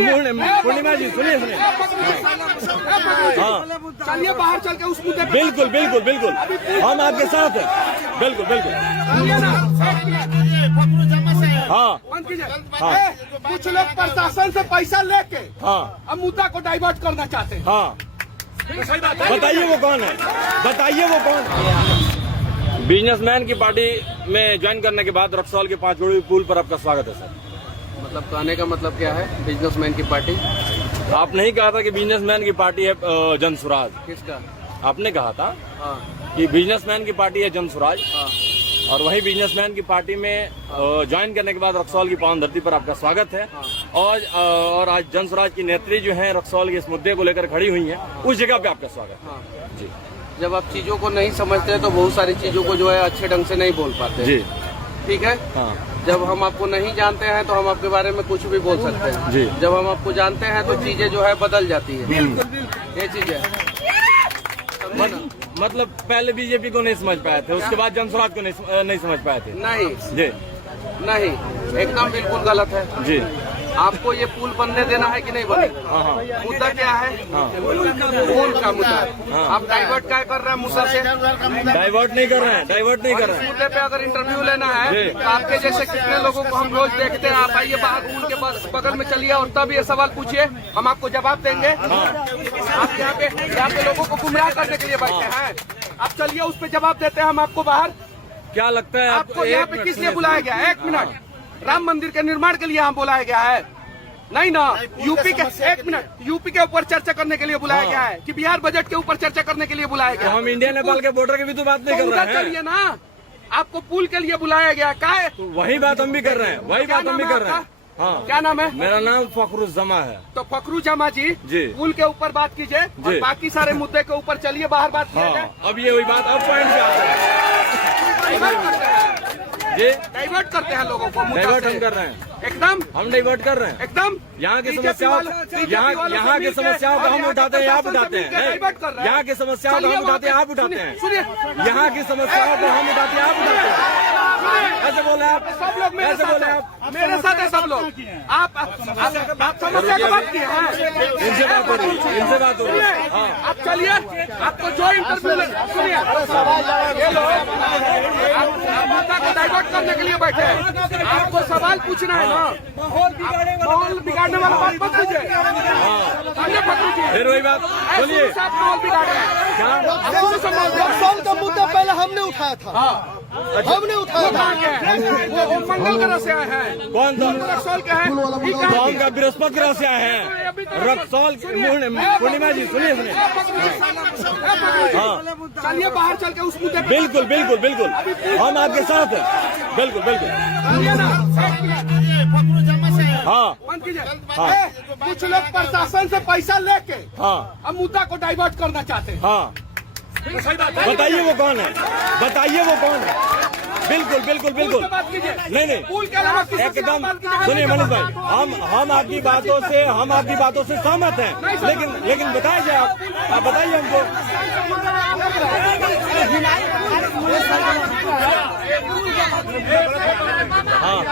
पूर्णिमा जी सुनिए सुनिए। हाँ चलिए बाहर चल के उस मुद्दे पे बिल्कुल बिल्कुल बिल्कुल हम आपके साथ हैं। बिल्कुल बिल्कुल हाँ बंद कीजिए। हाँ। कुछ लोग प्रशासन से पैसा लेके हाँ अब मुद्दा को डाइवर्ट करना चाहते हैं। हाँ बताइए वो कौन है, बताइए वो कौन है। बिजनेसमैन की पार्टी में ज्वाइन करने के बाद रक्सौल के 5 करोड़ पुल पर आपका स्वागत है सर। मतलब कहने का मतलब क्या है, बिजनेसमैन की पार्टी? आपने ही कहा था कि बिजनेसमैन की पार्टी है जन स्वराज। किसका? आपने कहा था हाँ कि बिजनेसमैन की पार्टी है जन स्वराज, हाँ और वही बिजनेसमैन की पार्टी में ज्वाइन करने के बाद रक्सौल की पावन धरती पर आपका स्वागत है। और आज जन स्वराज की नेत्री जो है रक्सौल के इस मुद्दे को लेकर खड़ी हुई है, उस जगह पे आपका स्वागत है। हाँ। जी जब आप चीजों को नहीं समझते तो बहुत सारी चीजों को जो है अच्छे ढंग से नहीं बोल पाते। जी ठीक है। हाँ जब हम आपको नहीं जानते हैं तो हम आपके बारे में कुछ भी बोल सकते हैं। जी। जब हम आपको जानते हैं तो चीजें जो है बदल जाती है। ये चीज है। मतलब पहले बीजेपी को नहीं समझ पाए थे, उसके बाद जन स्वराज को नहीं समझ पाए थे। नहीं जी नहीं, एकदम बिल्कुल गलत है। जी आपको ये पुल बनने देना है कि नहीं बने? हाँ हाँ मुद्दा क्या है? हाँ। पुल का मुद्दा। हाँ। आप डाइवर्ट क्या कर रहे हैं मुद्दा से? डाइवर्ट नहीं कर रहे हैं, डाइवर्ट नहीं कर इस रहे हैं। मुद्दे पे अगर इंटरव्यू लेना है जी। तो आपके जैसे कितने लोगों को हम रोज देखते हैं। आप आइए बाहर उनके बगल में चलिए और तब ये सवाल पूछिए, हम आपको जवाब देंगे। आप यहाँ पे लोगों को गुमराह करने के लिए बैठे हैं। आप चलिए उस पर जवाब देते हैं हम आपको बाहर। क्या लगता है आपको यहाँ पे किस लिए बुलाया गया है? 1 मिनट, राम मंदिर के निर्माण के लिए यहाँ बुलाया गया है? नहीं ना, यूपी के 1 मिनट, यूपी के ऊपर चर्चा करने के लिए बुलाया गया है कि बिहार बजट के ऊपर चर्चा करने के लिए बुलाया तो गया? हम इंडिया नेपाल के बॉर्डर की भी तो बात नहीं कर रहे हैं। चलिए ना, आपको पुल के लिए बुलाया गया का है? तो वही बात हम भी कर रहे हैं, वही बात हम भी कर रहे हैं। हाँ क्या नाम है? मेरा नाम फखरुज्जमा है। तो फखरुज्जमा जी जी। पुल के ऊपर बात कीजिए और जी। बाकी सारे मुद्दे के ऊपर चलिए बाहर बात किया जाए। हाँ अब ये वही बात, अब पॉइंट पे आता है। डाइवर्ट करते हैं, जी डाइवर्ट करते हैं लोगों को मुद्दा डाइवर्ट से। हम कर रहे हैं, एकदम हम डाइवर्ट कर रहे हैं। एकदम यहाँ की BJP समस्याओं वालों- यहाँ वालों से यहाँ की मिलके समस्याओं को और हम यहाँ उठाते हैं, आप प्रशासन से उठाते हैं। मिलके डाइवर्ट कर रहे हैं। यहाँ की समस्याओं को चलिए हम उठाते हैं, वहाँ आप उठाते हैं। सुनिए यहाँ की समस्याओं को हम उठाते हैं, आप उठाते हैं। ऐसे बोले आप, सब लोग मेरे ऐसे साथ बोले हैं। आप। मेरे साथ है सब लोग। आप समस्या की बात किए हैं। इनसे बात हो रही है, इनसे बात हो रही है। हाँ आप चलिए, आपको जो इंटरव्यू सुनिए, ये लोग आप मुद्दा को डाइवर्ट करने के लिए बैठे हैं। आपको सवाल पूछना है ना, माहौल बिगाड़ने वाला बात मत कीजिए। अन्य फखरू जी, फिर वही बात बोलिए। ऐसे आप माहौल बिगाड़ रहे हैं। क्या रक्सौल का मुद्दा पहले हमने उठाया था। हमने उठाया था। वो मंगल ग्रह से आए हैं। कौन सा? रक्सौल के हैं। कौन का? बृहस्पति ग्रह से आए हैं रक्सौल। पूर्णिमा जी सुनिए सुनिए। हाँ चलिए बाहर चल के उस मुद्दे पे बिल्कुल बिल्कुल बिल्कुल हम आपके साथ हैं। बिल्कुल बिल्कुल चलिए ना। हाँ बंद कीजिए। हाँ। कुछ लोग प्रशासन से पैसा लेके हाँ अब मुद्दा को डाइवर्ट करना चाहते हैं। हाँ बताइए वो कौन है, बताइए वो कौन है। बिल्कुल बिल्कुल बिल्कुल बात कीजिए। नहीं नहीं पुल के अलावा किसी से एकदम बात कीजिए। सुनिए मनीष भाई, हम आपकी बातों से सहमत हैं, लेकिन बताइए आप बताइए हमको। हाँ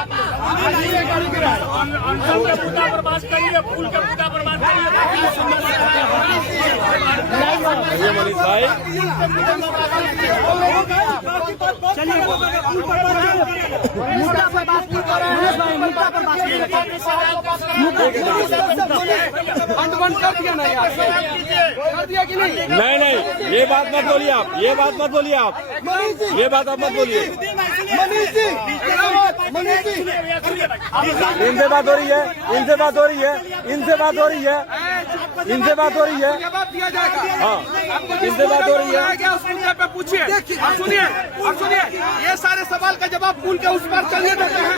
ये मनीष भाई बंद कर दिया ना यार, कर दिया कि नहीं? नहीं ये बात मत बोलिए आप, ये बात मत बोलिए आप, ये बात आप मत बोलिए। मनीष जी, मनीष जी, इनसे बात हो रही है, इनसे बात हो रही है, इनसे बात हो रही है, इनसे बात हो रही है। जवाब दिया जाएगा। हाँ आपको इनसे बात हो रही है। क्या उस मुद्दे पे पूछिए और सुनिए ये सारे सवाल का जवाब पुल के उस पर चलिए देते हैं।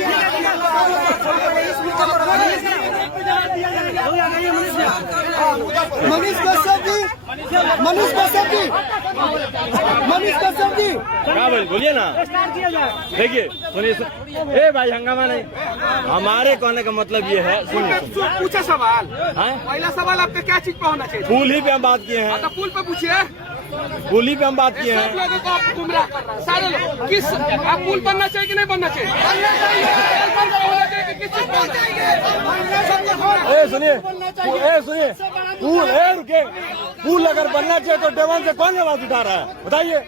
मनीष कश्यप जी, मनीष कश्यप जी, मनीष कश्यप जी, क्या बोलिए ना। देखिए सुनिए ए भाई हंगामा नहीं, हमारे कहने का मतलब ये है। सुनिए पूछे सवाल, हैं? पहला सवाल आपका क्या चीज पे होना चाहिए? पुल ही पे हम बात किए हैं। तो पुल पे पूछिए। बोली पे हम बात किए सब हैं। लोगों को आप गुमराह कर रहे हैं, सारे लोग। किस आप पुल बनना चाहिए कि नहीं बनना चाहिए? किस चीज बनना चाहिए? ए सुनिए, पुल रुके, पुल अगर बनना चाहिए तो डेवन से कौन आवाज उठा रहा है बताइए?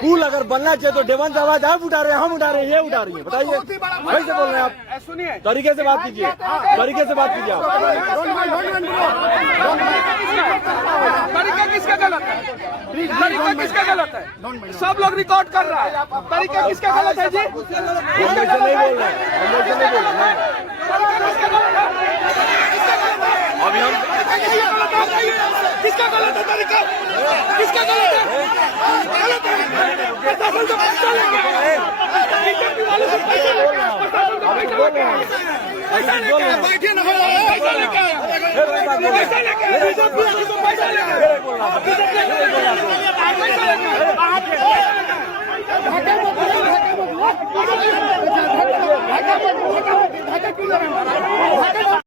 पुल अगर बनना चाहिए तो डेवन से आवाज आप उठा रहे हैं, हम उठा रहे हैं, ये उठा रही है, बताइए कैसे बोल रहे हैं आप? सुनिए, तरीके से बात कीजिए, तरीके से बात कीजिए आप। तरीका किसका गलत है? तरीका किसका गलत है? सब लोग रिकॉर्ड कर रहा है, तरीका किसका गलत है जी? हम ऐसे नहीं बोल रहे हैं, हम ऐसे नहीं बोल रहे हैं। अभी हम किसका गलत है तरीका? किसका गलत है? गलत है। प्रशासन से पैसा लेंगे, बीजेपी वाले से पैसा लेंगे, प्रशासन से पैसा लेंगे, पैसा लेंगे, बैठिए ना पैसा लेंगे, पैसा लेंगे, बीजेपी वाले से पैसा लेंगे। ढाका